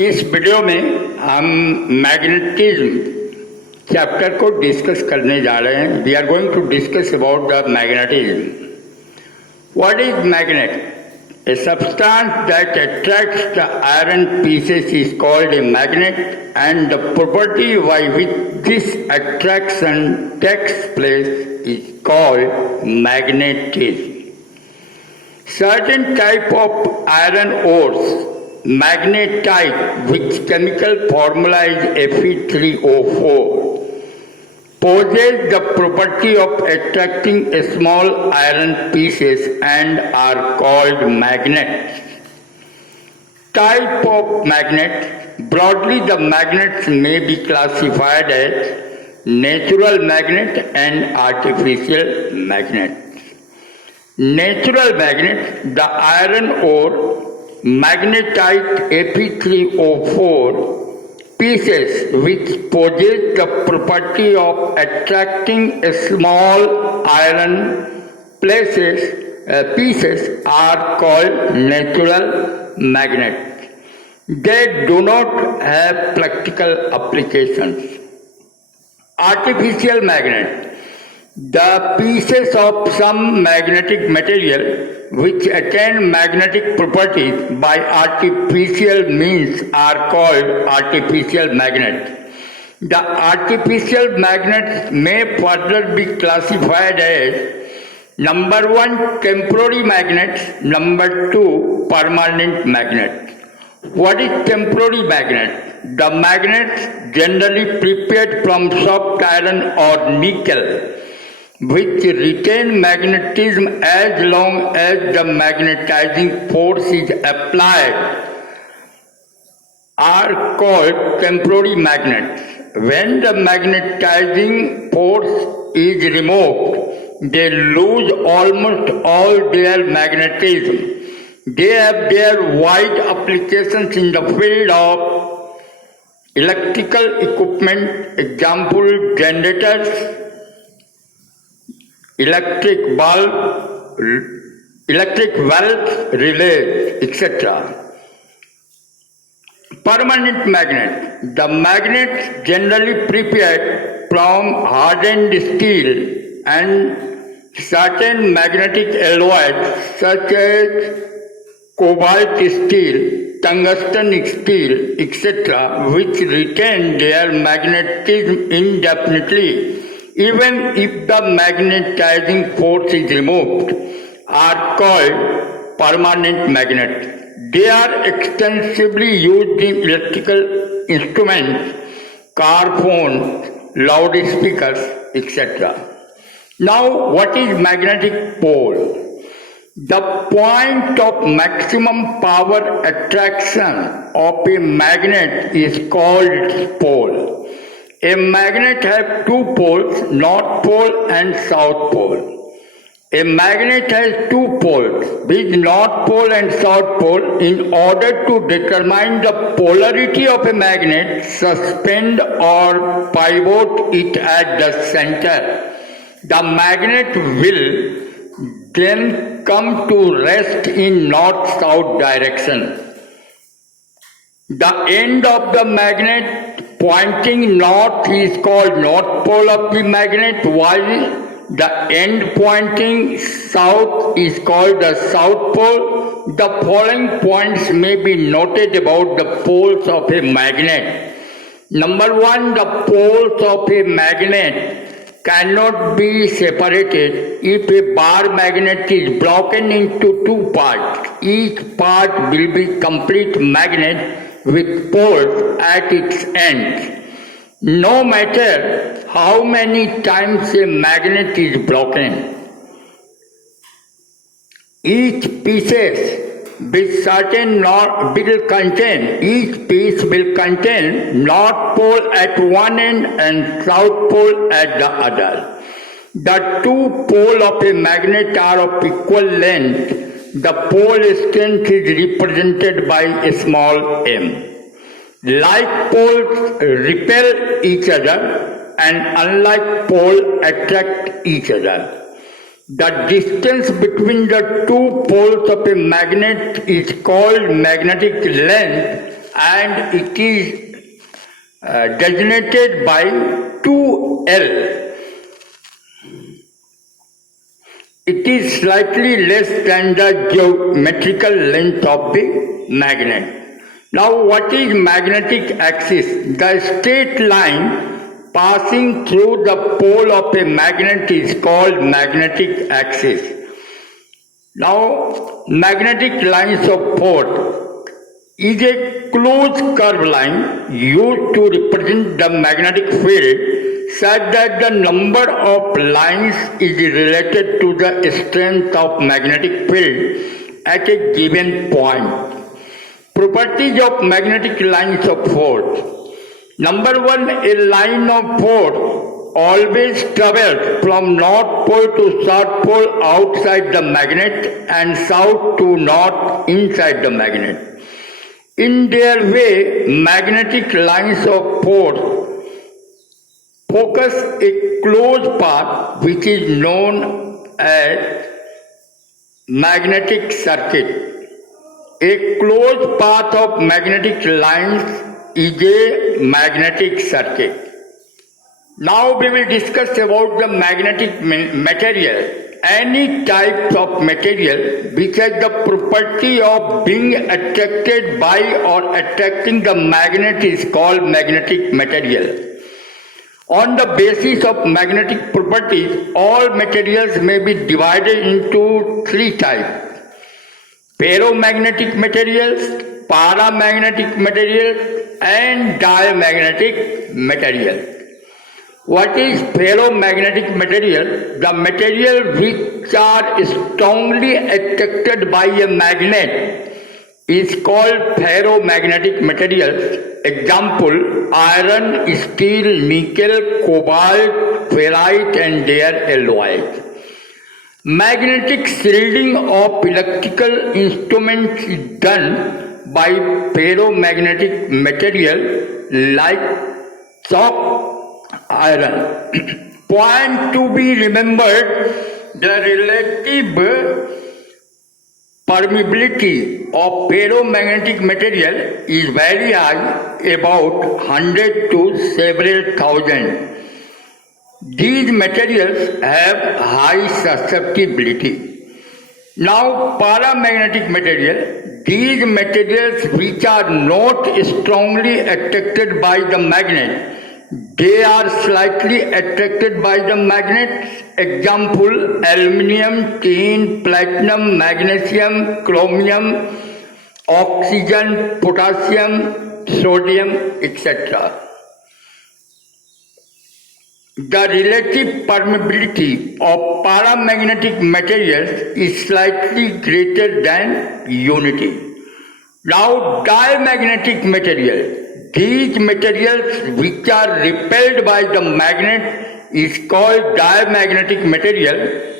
इस वीडियो में हम मैग्नेटिज्म चैप्टर को डिस्कस करने जा रहे हैं। We are going to discuss about the magnetism. What is magnet? A substance that attracts the iron pieces is called a magnet, and the property by which this attraction takes place is called magnetism. Certain type of iron ores, magnetite, which chemical formula is Fe3O4, possess the property of attracting small iron pieces and are called magnets. Type of magnet. Broadly, the magnets may be classified as natural magnet and artificial magnet. Natural magnet, the iron ore magnetite Fe3O4 pieces which possess the property of attracting small iron pieces are called natural magnets. They do not have practical applications. Artificial magnet. The pieces of some magnetic material which attain magnetic properties by artificial means are called artificial magnets. The artificial magnets may further be classified as number 1 temporary magnets, number 2 permanent magnets. What is temporary magnet? The magnets generally prepared from soft iron or nickel, which retain magnetism as long as the magnetizing force is applied, are called temporary magnets. When the magnetizing force is removed, they lose almost all their magnetism. They have their wide applications in the field of electrical equipment, example generators, electric valves, relays, etc. Permanent magnet. The magnets generally prepared from hardened steel and certain magnetic alloys such as cobalt steel, tungsten steel, etc., which retain their magnetism indefinitely, even if the magnetizing force is removed, are called permanent magnets. They are extensively used in electrical instruments, car phones, loudspeakers, etc. Now, what is magnetic pole? The point of maximum power attraction of a magnet is called pole. A magnet has two poles, North Pole and South Pole. A magnet has two poles, with North Pole and South Pole. In order to determine the polarity of a magnet, suspend or pivot it at the center. The magnet will then come to rest in north-south direction. The end of the magnet pointing north is called North Pole of the magnet, while the end pointing south is called the South Pole. The following points may be noted about the poles of a magnet. Number 1, the poles of a magnet cannot be separated. If a bar magnet is broken into two parts, each part will be complete magnet with poles at its ends. No matter how many times a magnet is broken, each piece will contain North Pole at one end and South Pole at the other. The two poles of a magnet are of equal length. The pole strength is represented by a small m. Like poles repel each other and unlike poles attract each other. The distance between the two poles of a magnet is called magnetic length, and it is designated by 2L. It is slightly less than the geometrical length of the magnet. Now, what is magnetic axis? The straight line passing through the pole of a magnet is called magnetic axis. Now, magnetic lines of force is a closed curved line used to represent the magnetic field such that the number of lines is related to the strength of magnetic field at a given point. Properties of magnetic lines of force. Number one, a line of force always travels from north pole to south pole outside the magnet and south to north inside the magnet. In their way, magnetic lines of force focus a closed path which is known as magnetic circuit. A closed path of magnetic lines is a magnetic circuit. Now we will discuss about the magnetic material. Any type of material which has the property of being attracted by or attracting the magnet is called magnetic material. On the basis of magnetic properties, all materials may be divided into three types: ferromagnetic materials, paramagnetic materials, and diamagnetic materials. What is ferromagnetic material? The material which are strongly attracted by a magnet is called ferromagnetic materials. Example: iron, steel, nickel, cobalt, ferrite and their alloys. Magnetic shielding of electrical instruments is done by ferromagnetic material like chalk iron. Point to be remembered: the relative permeability of ferromagnetic material is very high, about 100 to several thousand. These materials have high susceptibility. Now, paramagnetic material. These materials which are not strongly attracted by the magnet, they are slightly attracted by the magnet. Example: aluminium, tin, platinum, magnesium, chromium, oxygen, potassium, sodium, etc. The relative permeability of paramagnetic materials is slightly greater than unity. Now, diamagnetic material. These materials which are repelled by the magnet is called diamagnetic material.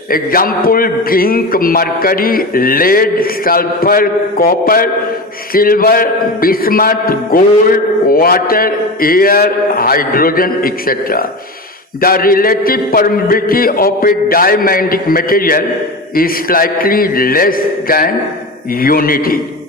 Example: zinc, mercury, lead, sulfur, copper, silver, bismuth, gold, water, air, hydrogen, etc. The relative permeability of a diamagnetic material is slightly less than unity.